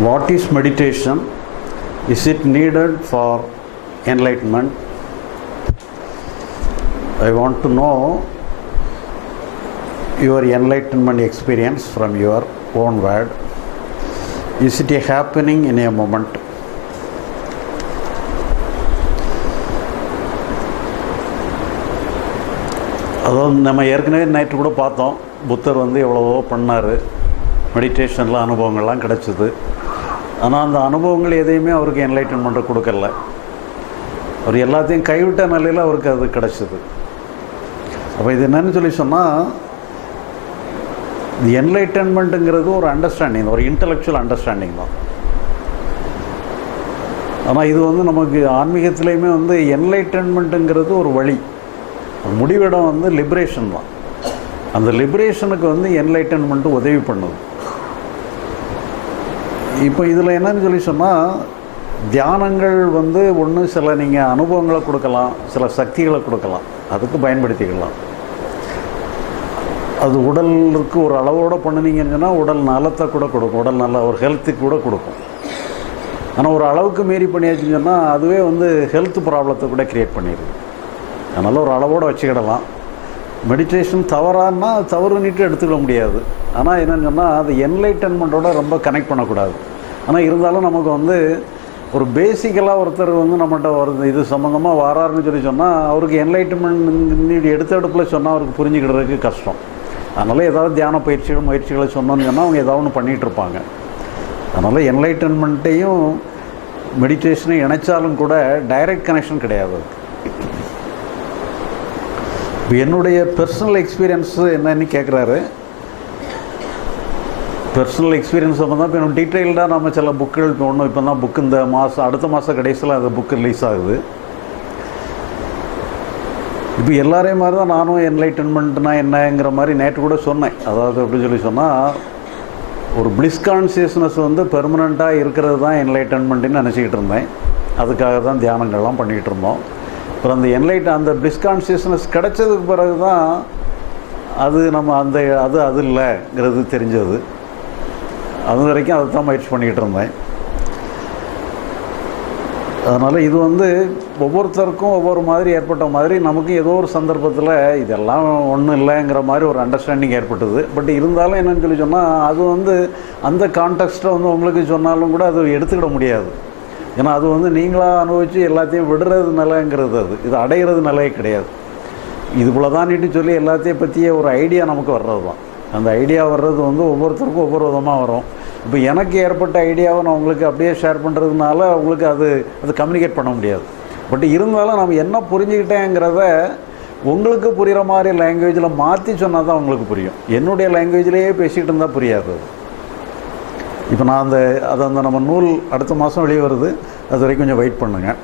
What is meditation is it needed for enlightenment I want to know your enlightenment experience from your own word is it a happening in a moment அதாவது நம்ம ஏற்கனவே night கூட பார்த்தோம் புத்தர் வந்து எவ்வளவோ பண்ணார் மெடிடேஷனில் அனுபவங்கள்லாம் கிடச்சிது. ஆனால் அந்த அனுபவங்கள் எதையுமே அவருக்கு என்லைட்டன்மெண்ட்டை கொடுக்கல. அவர் எல்லாத்தையும் கைவிட்ட நிலையில் அவருக்கு அது கிடச்சிது. அப்போ இது என்னன்னு சொல்லி சொன்னால் இந்த என்லைட்டன்மெண்ட்டுங்கிறது ஒரு அண்டர்ஸ்டாண்டிங் ஒரு இன்டலெக்சுவல் அண்டர்ஸ்டாண்டிங் தான். ஆனால் இது வந்து நமக்கு ஆன்மீகத்திலையுமே வந்து என்லைட்டன்மெண்ட்டுங்கிறது ஒரு வழி. முடிவிடம் வந்து லிபரேஷன் தான். அந்த லிபரேஷனுக்கு வந்து என்லைட்டன்மெண்ட்டு உதவி பண்ணுது. இப்போ இதில் என்னன்னு சொல்லி சொன்னால் தியானங்கள் வந்து ஒன்று சில நீங்கள் அனுபவங்களை கொடுக்கலாம் சில சக்திகளை கொடுக்கலாம் அதுக்கு பயன்படுத்திக்கலாம். அது உடலுக்கு ஒரு அளவோடு பண்ணினீங்கன்னு சொன்னால் உடல் நலத்தை கூட கொடுக்கும் உடல் நல்ல ஒரு ஹெல்த்துக்கு கூட கொடுக்கும். ஆனால் ஒரு அளவுக்கு மீறி பண்ணியாச்சுன்னு சொன்னால் அதுவே வந்து ஹெல்த் ப்ராப்ளத்தை கூட க்ரியேட் பண்ணிடுது அதனால் ஒரு அளவோடு வச்சுக்கிடலாம். மெடிடேஷன் தவறான்னா தவறுன்னுட்டு எடுத்துக்க முடியாது. ஆனால் என்னென்னு சொன்னால் அது என்லைட்டன்மெண்ட்டோட ரொம்ப கனெக்ட் பண்ணக்கூடாது. ஆனால் இருந்தாலும் நமக்கு வந்து ஒரு பேசிக்கலாக ஒருத்தர் வந்து நம்மகிட்ட ஒரு இது சம்மந்தமாக வராருன்னு சொல்லி சொன்னால் அவருக்கு என்லைட்டன்மெண்ட் எடுத்த எடுப்பில் சொன்னால் அவருக்கு புரிஞ்சுக்கிடுறதுக்கு கஷ்டம். அதனால் ஏதாவது தியான பயிற்சிகள் முயற்சிகளை சொன்னோன்னு சொன்னால் அவங்க ஏதாவது ஒன்று பண்ணிகிட்ருப்பாங்க அதனால் என்லைட்டன்மெண்ட்டையும் மெடிடேஷனையும் இணைச்சாலும் கூட டைரக்ட் கனெக்ஷன் கிடையாது. அதுக்கு என்னுடைய பர்சனல் எக்ஸ்பீரியன்ஸு என்னன்னு கேட்குறாரு பர்சனல் எக்ஸ்பீரியன்ஸ் அப்போ தான் இப்போ டீட்டெயில்டாக நம்ம சில புக்குகள் இப்போ ஒன்றும் இப்போ தான் புக்கு இந்த மாதம் அடுத்த மாதம் கடைசியில் அந்த புக்கு ரிலீஸ் ஆகுது. இப்போ எல்லாரையும் மாதிரி தான் நானும் என்லைட்டன்மெண்ட்னா என்னங்கிற மாதிரி நேற்று கூட சொன்னேன். அதாவது அப்படின்னு சொல்லி சொன்னால் ஒரு பிளிஸ் கான்சியஸ்னஸ் வந்து பெர்மனண்ட்டாக இருக்கிறது தான் என்லைட்டன்மெண்ட்டுன்னு நினச்சிக்கிட்டு இருந்தேன். அதுக்காக தான் தியானங்கள்லாம் பண்ணிகிட்டு இருந்தோம். அப்புறம் அந்த என்லைட் அந்த பிளிஸ் கான்சியஸ்னஸ் கிடைச்சதுக்கு பிறகு தான் அது நம்ம அந்த அது அது இல்லைங்கிறது தெரிஞ்சது. அது வரைக்கும் அதை தான் முயற்சி பண்ணிக்கிட்டு இருந்தேன். அதனால் இது வந்து ஒவ்வொருத்தருக்கும் ஒவ்வொரு மாதிரி ஏற்பட்ட மாதிரி நமக்கு ஏதோ ஒரு சந்தர்ப்பத்தில் இதெல்லாம் ஒன்றும் இல்லைங்கிற மாதிரி ஒரு அண்டர்ஸ்டாண்டிங் ஏற்பட்டது. பட் இருந்தாலும் என்னன்னு சொல்லி சொன்னால் அது வந்து அந்த கான்டெக்ஸ்ட்டை வந்து உங்களுக்கு சொன்னாலும் கூட அது எடுத்துக்கிட முடியாது. ஏன்னா அது வந்து நீங்களாக அனுபவித்து எல்லாத்தையும் விடுறது நிலைங்கிறது அது. இது அடைகிறது நிலையே கிடையாது. இது போல் சொல்லி எல்லாத்தையும் பற்றிய ஒரு ஐடியா நமக்கு வர்றது தான் அந்த ஐடியா வர்றது வந்து ஒவ்வொருத்தருக்கும் ஒவ்வொரு விதமாக வரும். இப்போ எனக்கு ஏற்பட்ட ஐடியாவை நான் உங்களுக்கு அப்படியே ஷேர் பண்ணுறதுனால உங்களுக்கு அது அது கம்யூனிகேட் பண்ண முடியாது. பட் இருந்தாலும் நம்ம என்ன புரிஞ்சுக்கிட்டேங்கிறத உங்களுக்கு புரிகிற மாதிரி லாங்குவேஜில் மாற்றி சொன்னால் தான் உங்களுக்கு புரியும். என்னுடைய லாங்குவேஜ்லேயே பேசிகிட்டு இருந்தால் புரியாது இப்போ நான் அந்த அது அந்த நம்ம நூல் அடுத்த மாதம் வெளியே வருது. அது வரைக்கும் கொஞ்சம் வெயிட் பண்ணுங்கள்